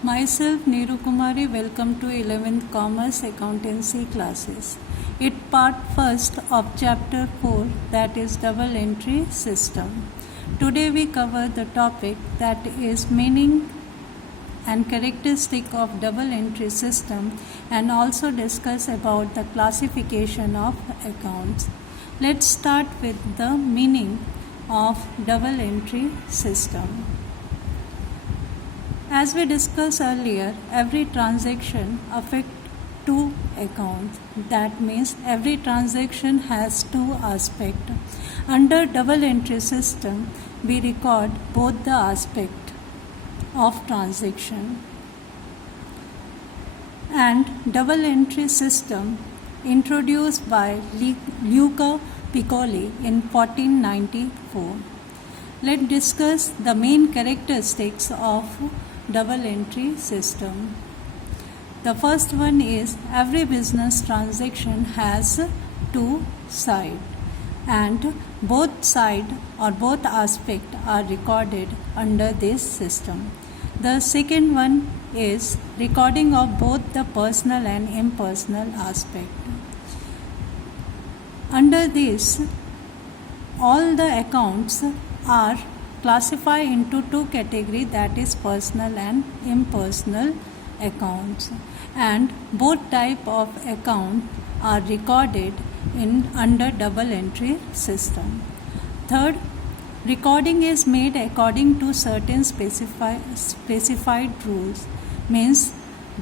Myself Neeru Kumari, welcome to 11th Commerce Accountancy classes. It part first of chapter 4, that is double entry system. Today we cover the topic that is meaning and characteristic of double entry system and also discuss about the classification of accounts. Let's start with the meaning of double entry system. As we discussed earlier, every transaction affects two accounts. That means every transaction has two aspects. Under double entry system, we record both the aspects of transaction. And double entry system introduced by Luca Piccoli in 1494. Let's discuss the main characteristics of double entry system. The first one is every business transaction has two sides and both sides or both aspects are recorded under this system. The second one is recording of both the personal and impersonal aspect. Under this, all the accounts are classified into two categories, that is personal and impersonal accounts, and both type of account are recorded in under double entry system. Third, recording is made according to certain specified rules, means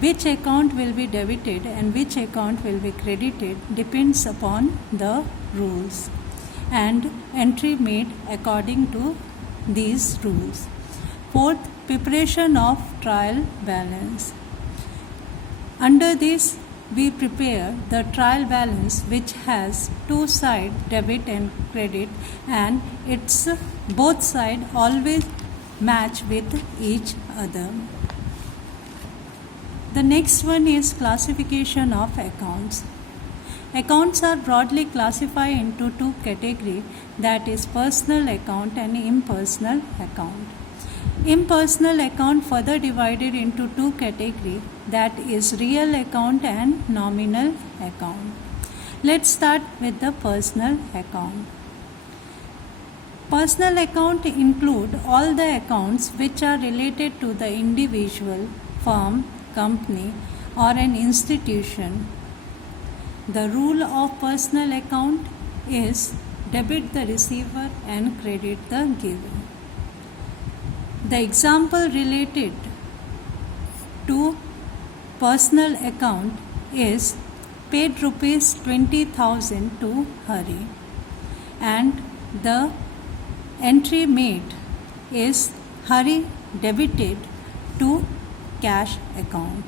which account will be debited and which account will be credited depends upon the rules, and entry made according to these rules. Fourth, preparation of trial balance. Under this, we prepare the trial balance which has two sides, debit and credit, and its both sides always match with each other. The next one is classification of accounts. Accounts are broadly classified into two categories, that is personal account and impersonal account. Impersonal account further divided into two categories, that is real account and nominal account. Let's start with the personal account. Personal account include all the accounts which are related to the individual, firm, company or an institution. The rule of personal account is debit the receiver and credit the giver. The example related to personal account is paid rupees 20,000 to Hari, and the entry made is Hari debited to cash account.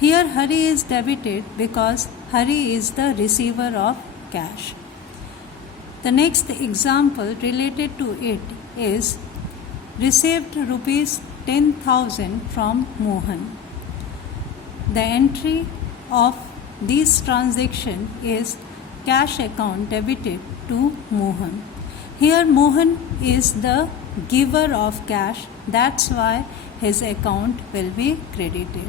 Here Hari is debited because Hari is the receiver of cash. The next example related to it is received rupees 10,000 from Mohan. The entry of this transaction is cash account debited to Mohan. Here Mohan is the giver of cash, that's why his account will be credited.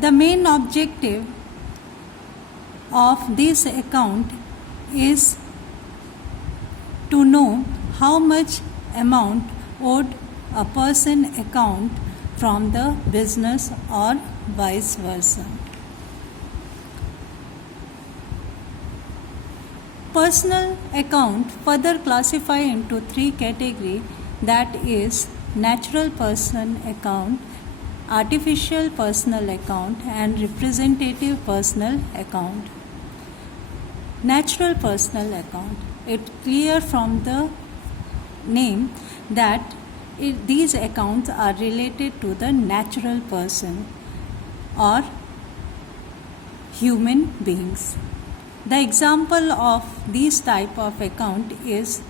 The main objective of this account is to know how much amount owed a person account from the business or vice versa. Personal account further classified into three categories, that is natural person account, artificial personal account and representative personal account. Natural personal account, it's clear from the name that these accounts are related to the natural person or human beings. The example of these type of account is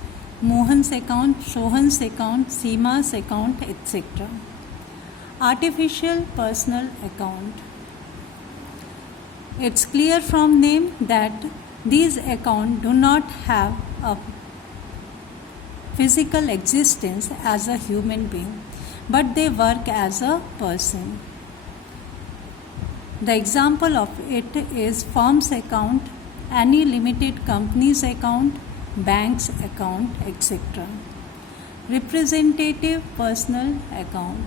Mohan's account, Sohan's account, Seema's account, etc. Artificial personal account. It's clear from name that these accounts do not have a physical existence as a human being, but they work as a person. The example of it is firm's account, any limited company's account, bank's account, etc. Representative personal account.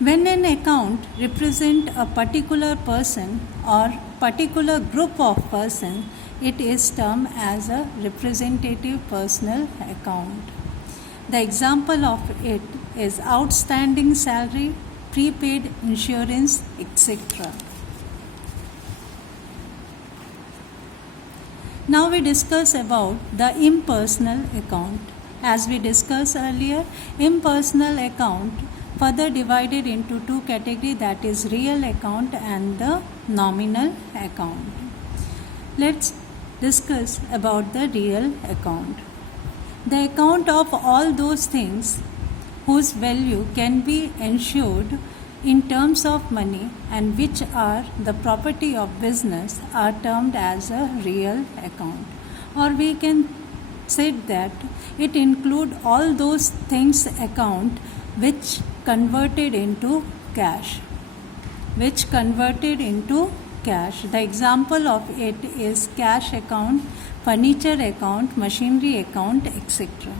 When an account represents a particular person or particular group of persons, it is termed as a representative personal account. The example of it is outstanding salary, prepaid insurance, etc. Now we discuss about the impersonal account. As we discussed earlier, impersonal account further divided into two categories, that is real account and the nominal account. Let's discuss about the real account. The account of all those things whose value can be ensured in terms of money and which are the property of business are termed as a real account. Or we can say that it includes all those things account which converted into cash. The example of it is cash account, furniture account, machinery account, etc.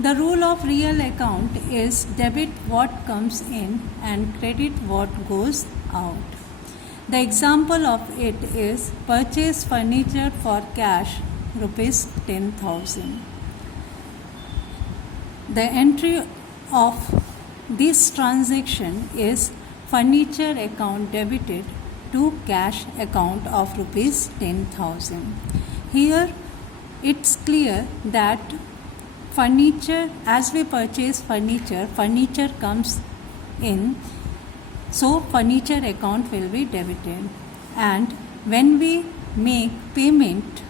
The rule of real account is debit what comes in and credit what goes out. The example of it is purchase furniture for cash rupees 10,000. The entry of this transaction is furniture account debited to cash account of rupees 10,000. Here it's clear that furniture, as we purchase furniture comes in, so furniture account will be debited. And when we make payment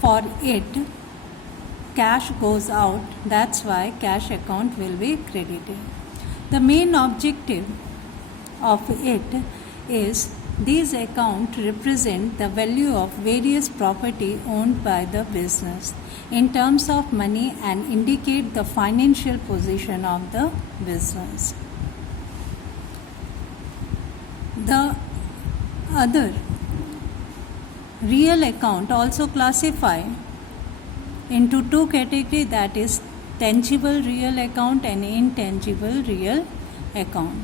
for it, cash goes out, that's why cash account will be credited. The main objective of it is these accounts represent the value of various property owned by the business in terms of money and indicate the financial position of the business. The other real account also classify into two categories, that is tangible real account and intangible real account.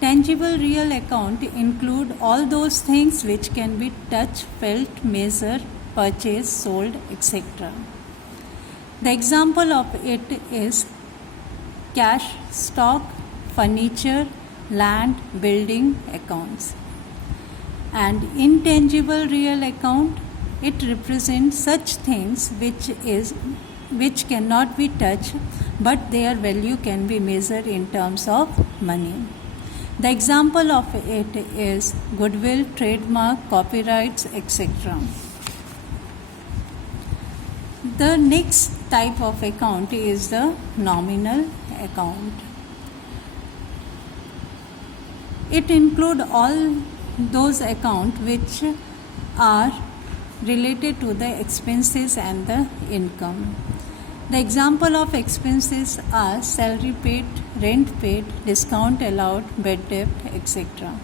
Tangible real account include all those things which can be touched, felt, measured, purchased, sold, etc. The example of it is cash, stock, furniture, land, building accounts. And intangible real account, it represents such things which cannot be touched, but their value can be measured in terms of money. The example of it is goodwill, trademark, copyrights, etc. The next type of account is the nominal account. It includes all those accounts which are related to the expenses and the income. The example of expenses are salary paid, rent paid, discount allowed, bad debt, etc.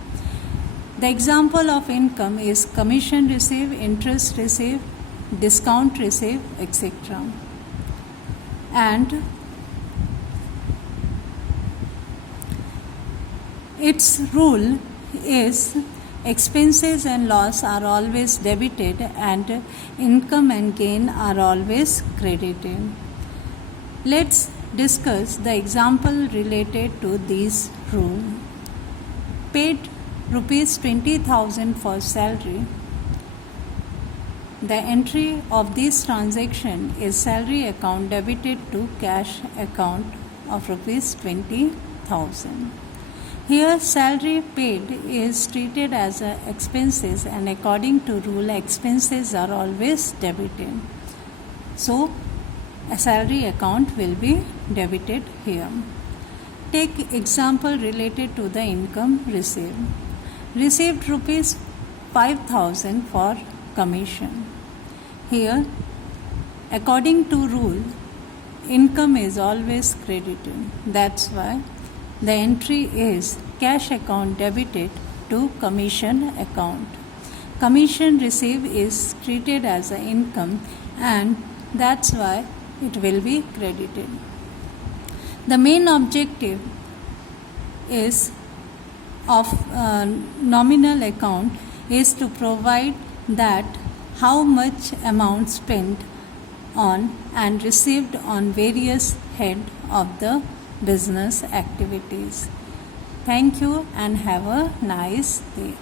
The example of income is commission received, interest received, discount received, etc. And its rule is expenses and loss are always debited and income and gain are always credited. Let's discuss the example related to this rule. Paid rupees 20,000 for salary. The entry of this transaction is salary account debited to cash account of rupees 20,000. Here salary paid is treated as expenses, and according to rule expenses are always debited. So a salary account will be debited here. Take example related to the income received. Received rupees 5,000 for commission. Here according to rule income is always credited. That's why the entry is cash account debited to commission account. Commission received is treated as an income, and that's why it will be credited. The main objective is of nominal account is to provide that how much amount spent on and received on various head of the business activities. Thank you and have a nice day.